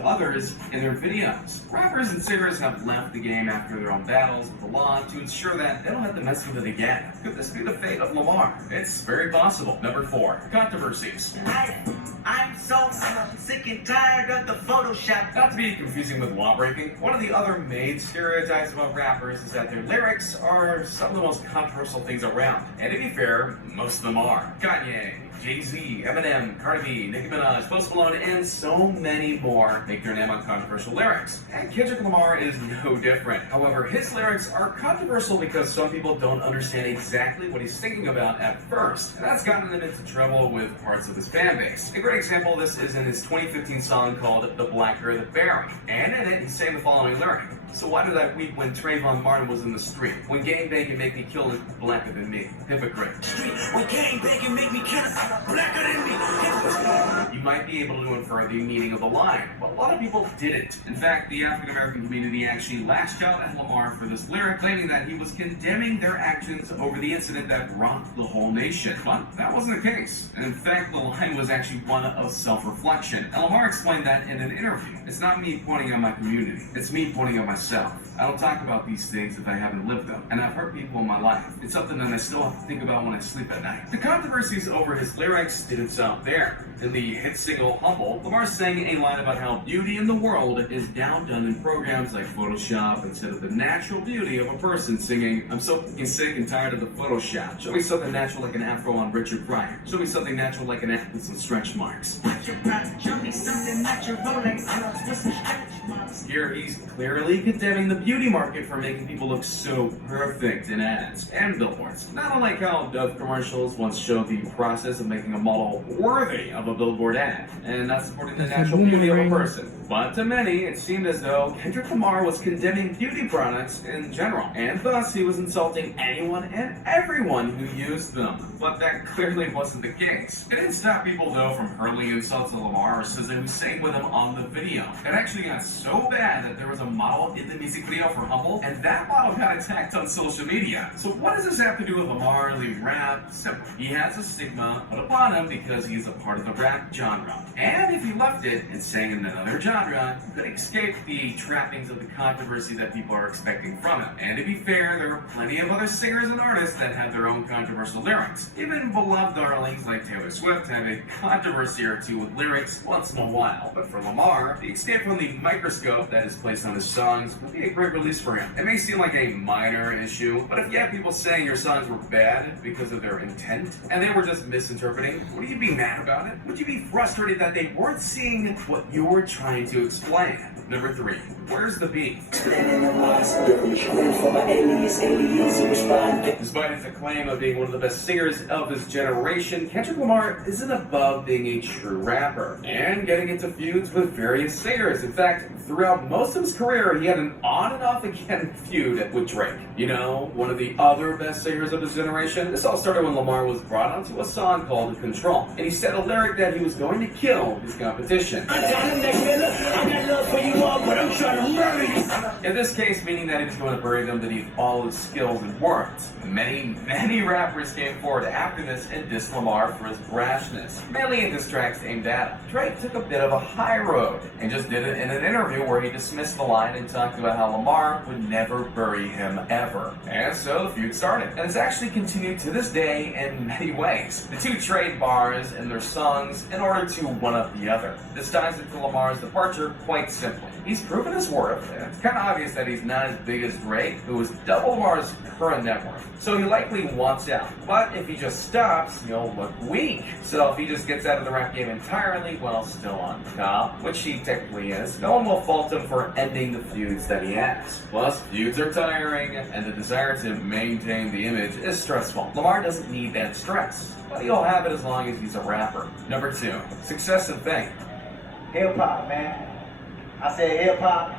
to others in their videos. Rappers and singers have left the game after their own battles with the law to ensure that they don't have to mess with it again. Could this be the fate of Lamar? It's very possible. Number 4, controversies. I'm so sick and tired of the Photoshop. Not to be confusing with law-breaking, one of the other main stereotypes about rappers is that their lyrics are some of the most controversial things around. And to be fair, most of them are. Kanye, Jay-Z, Eminem, Cardi B, Nicki Minaj, Post Malone, and so many more make their name on controversial lyrics. And Kendrick Lamar is no different. However, his lyrics are controversial because some people don't understand exactly what he's thinking about at first. And that's gotten him into trouble with parts of his fan base. A great example of this is in his 2015 song called The Blacker the Berry. And in it, he sang the following lyric. So why did I weep when Trayvon Martin was in the street? When gangbang can make me kill is blacker than me. Hypocrite. Street, when gangbang can make me kill blacker than me. Hypocrite. You might be able to infer the meaning of the line, but a lot of people didn't. In fact, the African American community actually lashed out at Lamar for this lyric, claiming that he was condemning their actions over the incident that rocked the whole nation. But that wasn't the case. And in fact, the line was actually one of self-reflection. And Lamar explained that in an interview. It's not me pointing at my community. It's me pointing at myself. I don't talk about these things if I haven't lived them. And I've hurt people in my life. It's something that I still have to think about when I sleep at night. The controversies over his lyrics didn't stop there. In the hit single Humble, Lamar sang a line about how beauty in the world is now done in programs like Photoshop instead of the natural beauty of a person singing, I'm so fucking sick and tired of the Photoshop. Show me something natural like an afro on Richard Pryor. Show me something natural like an act with some stretch marks. Show me something natural like with some stretch marks. Here he's clearly condemning the beauty market for making people look so perfect in ads and billboards. Not unlike how Dove commercials once showed the process of making a model worthy of a billboard ad, and not supporting the natural beauty of a person. But to many, it seemed as though Kendrick Lamar was condemning beauty products in general, and thus he was insulting anyone and everyone who used them. But that clearly wasn't the case. It didn't stop people, though, from hurling insults at Lamar or SZA, who sang with him on the video. It actually got so bad that there was a model in the music video for Humble, and that model got attacked on social media. So what does this have to do with Lamar leaving rap? Simple. He has a stigma put upon him because he's a part of the rap genre. And if he left it and sang in another genre, he could escape the trappings of the controversy that people are expecting from him. And to be fair, there are plenty of other singers and artists that have their own controversial lyrics. Even beloved darlings like Taylor Swift have a controversy or two with lyrics once in a while. But for Lamar, the escape from the microscope that is placed on his songs would be a great release for him. It may seem like a minor issue, but if you have people saying your songs were bad because of their intent, and they were just misinterpreting, would you be mad about it? Would you be frustrated that they weren't seeing what you were trying to explain? Number 3, where's the beef? Despite his acclaim of being one of the best singers of his generation, Kendrick Lamar isn't above being a true rapper and getting into feuds with various singers. In fact, throughout most of his career, he had an on and off again feud with Drake. You know, one of the other best singers of his generation. This all started when Lamar was brought onto a song called Control, and he said a lyric that he was going to kill his competition. In this case, meaning that he was going to bury them beneath all his skills and worth. Many rappers came forward after this and dissed Lamar for his brashness, mainly in diss tracks aimed at him. Drake took a bit of a high road and just did it in an interview where he dismissed the line and talked about how Lamar would never bury him ever. And so the feud started, and it's actually continued to this day in many ways. The two trade bars in their songs in order to one-up the other. This ties into Lamar's departure quite simply. He's proven his worth, and it's kind of obvious that he's not as big as Drake, who is double Lamar's current net worth. So he likely wants out. But if he just stops, he'll look weak. So if he just gets out of the rap game entirely, while still on top, which he technically is, no one will fault him for ending the feuds that he has. Plus, feuds are tiring, and the desire to maintain the image is stressful. Lamar doesn't need that stress, but he'll have it as long as he's a rapper. Number 2, success and fame. Hip hop, man. I said hip hop.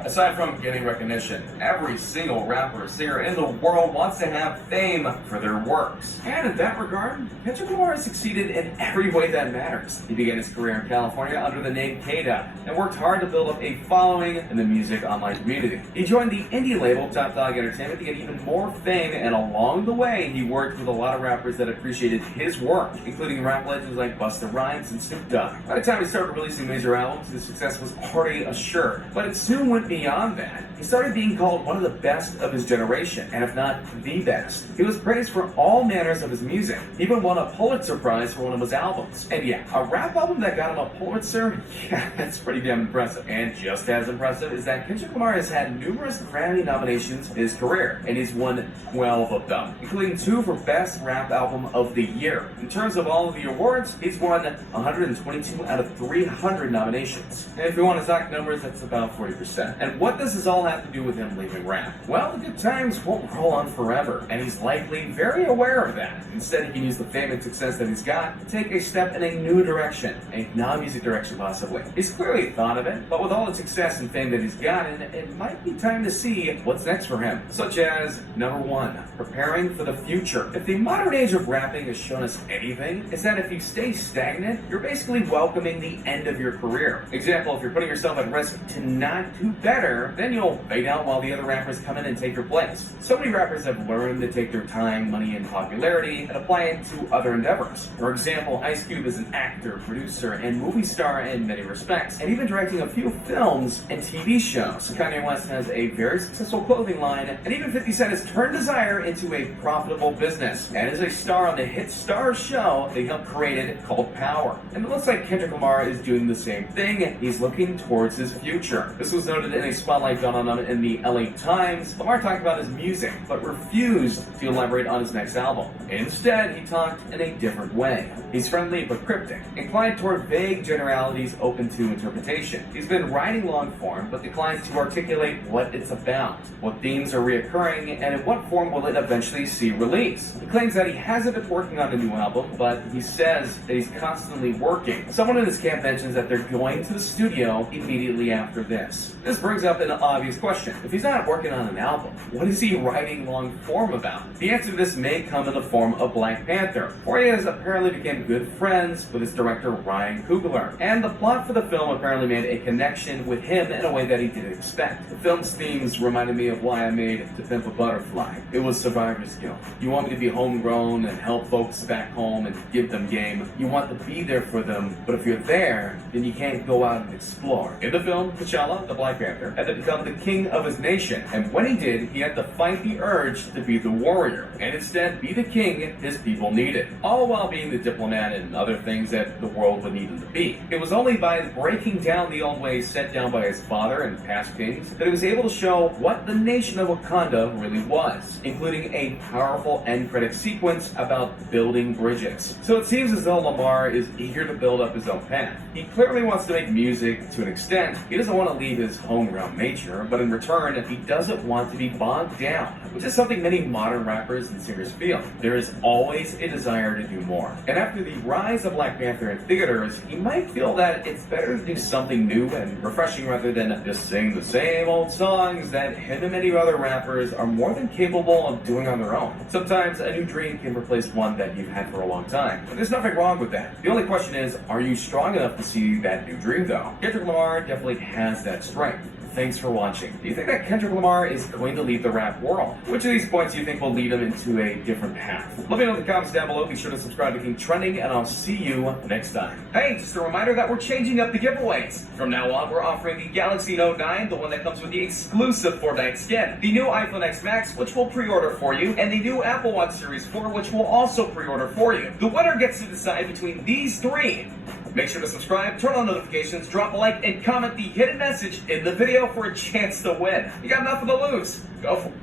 Aside from getting recognition, every single rapper or singer in the world wants to have fame for their works. And in that regard, Kendrick Lamar has succeeded in every way that matters. He began his career in California under the name K-Dot and worked hard to build up a following in the music online community. He joined the indie label Top Dog Entertainment to get even more fame, and along the way, he worked with a lot of rappers that appreciated his work, including rap legends like Busta Rhymes and Snoop Dogg. By the time he started releasing major albums, his success was already assured. But it soon went beyond that. He started being called one of the best of his generation, and if not the best. He was praised for all manners of his music. He even won a Pulitzer Prize for one of his albums. And yeah, a rap album that got him a Pulitzer? Yeah, that's pretty damn impressive. And just as impressive is that Kendrick Lamar has had numerous Grammy nominations in his career, and he's won 12 of them, including 2 for Best Rap Album of the Year. In terms of all of the awards, he's won 122 out of 300 nominations. And if you want to talk numbers, that's about 40%. And what does this all have to do with him leaving rap? Well, the good times won't roll on forever, and he's likely very aware of that. Instead, he can use the fame and success that he's got to take a step in a new direction, a non-music direction possibly. He's clearly thought of it, but with all the success and fame that he's gotten, it might be time to see what's next for him. Such as, number 1, preparing for the future. If the modern age of rapping has shown us anything, it's that if you stay stagnant, you're basically welcoming the end of your career. Example, if you're putting yourself at risk to not do better, then you'll fade out while the other rappers come in and take your place. So many rappers have learned to take their time, money, and popularity and apply it to other endeavors. For example, Ice Cube is an actor, producer, and movie star in many respects, and even directing a few films and TV shows. Kanye West has a very successful clothing line, and even 50 Cent has turned desire into a profitable business, and is a star on the hit Star show they helped create called Power. And it looks like Kendrick Lamar is doing the same thing. He's looking towards his future. This was noted in a spotlight done on him in the LA Times. Lamar talked about his music, but refused to elaborate on his next album. Instead, he talked in a different way. He's friendly but cryptic, inclined toward vague generalities open to interpretation. He's been writing long form, but declines to articulate what it's about, what themes are reoccurring, and in what form will it eventually see release. He claims that he hasn't been working on a new album, but he says that he's constantly working. Someone in his camp mentions that they're going to the studio immediately after this. This brings up an obvious question. If he's not working on an album, what is he writing long form about? The answer to this may come in the form of Black Panther, where he has apparently become good friends with his director Ryan Coogler, and the plot for the film apparently made a connection with him in a way that he didn't expect. The film's themes reminded me of why I made To Pimp a Butterfly. It was survivor's guilt. You want me to be homegrown and help folks back home and give them game. You want to be there for them, but if you're there, then you can't go out and explore. In the film, T'Challa, the Black Panther, had to become the king of his nation, and when he did, he had to fight the urge to be the warrior, and instead be the king his people needed, all while being the diplomat and other things that the world would need him to be. It was only by breaking down the old ways set down by his father and past kings that he was able to show what the nation of Wakanda really was, including a powerful end credit sequence about building bridges. So it seems as though Lamar is eager to build up his own path. He clearly wants to make music to an extent. He doesn't want to leave his homegrown nature, but in return, he doesn't want to be bogged down, which is something many modern rappers and singers feel. There is always a desire to do more. And after the rise of Black Panther in theaters, he might feel that it's better to do something new and refreshing rather than just sing the same old songs that him and many other rappers are more than capable of doing on their own. Sometimes a new dream can replace one that you've had for a long time. But there's nothing wrong with that. The only question is, are you strong enough to see that new dream though? Kendrick Lamar definitely has that strength. Thanks for watching. Do you think that Kendrick Lamar is going to leave the rap world? Which of these points do you think will lead him into a different path? Let me know in the comments down below. Be sure to subscribe to King Trending, and I'll see you next time. Hey, just a reminder that we're changing up the giveaways. From now on, we're offering the Galaxy Note 9, the one that comes with the exclusive Fortnite skin, the new iPhone X Max, which we'll pre-order for you, and the new Apple Watch Series 4, which we'll also pre-order for you. The winner gets to decide between these three. Make sure to subscribe, turn on notifications, drop a like, and comment the hidden message in the video for a chance to win. You got nothing to lose. Go for it.